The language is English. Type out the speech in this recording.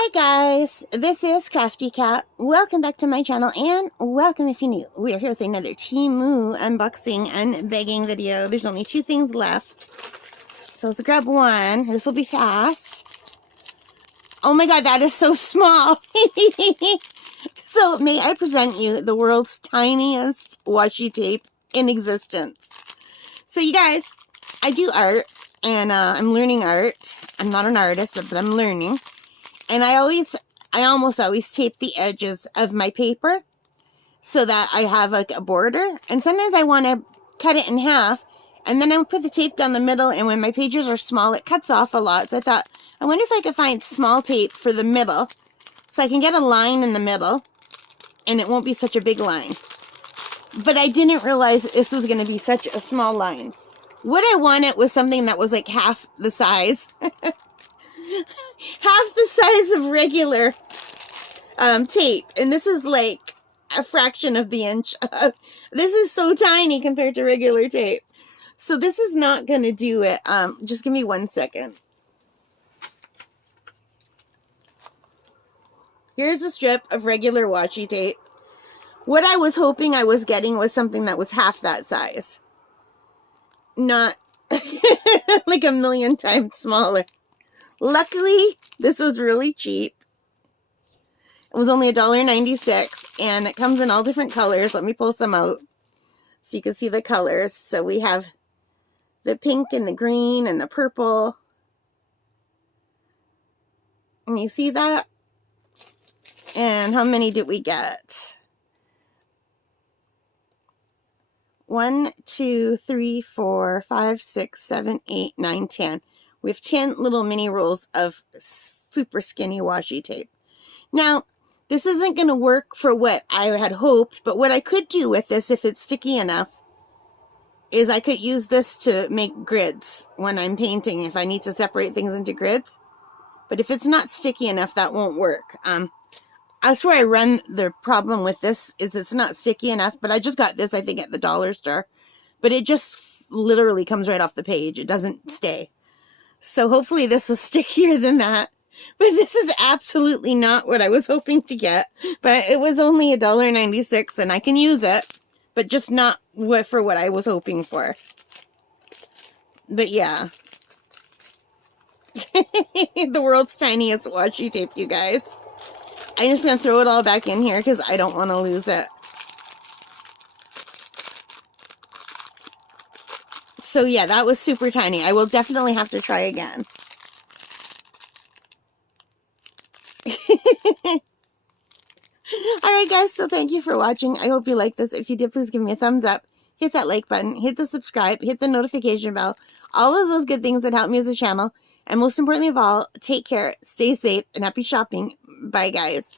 Hi guys, this is Crafty Cat. Welcome back to my channel and welcome if you're new. We are here with another Temu unboxing and begging video. There's only two things left. So let's grab one. This will be fast. Oh my god, that is so small. So may I present you the world's tiniest washi tape in existence. So you guys, I do art and I'm learning art. I'm not an artist, but I'm learning. And I almost always tape the edges of my paper so that I have like a border. And sometimes I want to cut it in half and then I put the tape down the middle, and when my pages are small, it cuts off a lot. So I thought, I wonder if I could find small tape for the middle so I can get a line in the middle and it won't be such a big line. But I didn't realize this was going to be such a small line. What I wanted was something that was like half the size. Half the size of regular tape, and this is like a fraction of the inch. This is so tiny compared to regular tape, so this is not going to do it. Just give me 1 second. Here's a strip of regular washi tape. What I was hoping I was getting was something that was half that size, not like a million times smaller. Luckily, this was really cheap. It was only $1.96, and it comes in all different colors. Let me pull some out so you can see the colors. So we have the pink and the green and the purple. And you see that? And how many did we get? 1, 2, 3, 4, 5, 6, 7, 8, 9, 10. We have 10 little mini rolls of super skinny washi tape. Now, this isn't going to work for what I had hoped, but what I could do with this, if it's sticky enough, is I could use this to make grids when I'm painting, if I need to separate things into grids. But if it's not sticky enough, that won't work. That's where I run the problem with this, is it's not sticky enough. But I just got this, I think, at the dollar store. But it just literally comes right off the page. It doesn't stay. So hopefully this is stickier than that. But this is absolutely not what I was hoping to get. But it was only $1.96 and I can use it. But just not for what I was hoping for. But yeah. The world's tiniest washi tape, you guys. I'm just going to throw it all back in here because I don't want to lose it. So yeah, that was super tiny. I will definitely have to try again. Alright guys, so thank you for watching. I hope you liked this. If you did, please give me a thumbs up. Hit that like button. Hit the subscribe. Hit the notification bell. All of those good things that help me as a channel. And most importantly of all, take care, stay safe, and happy shopping. Bye guys.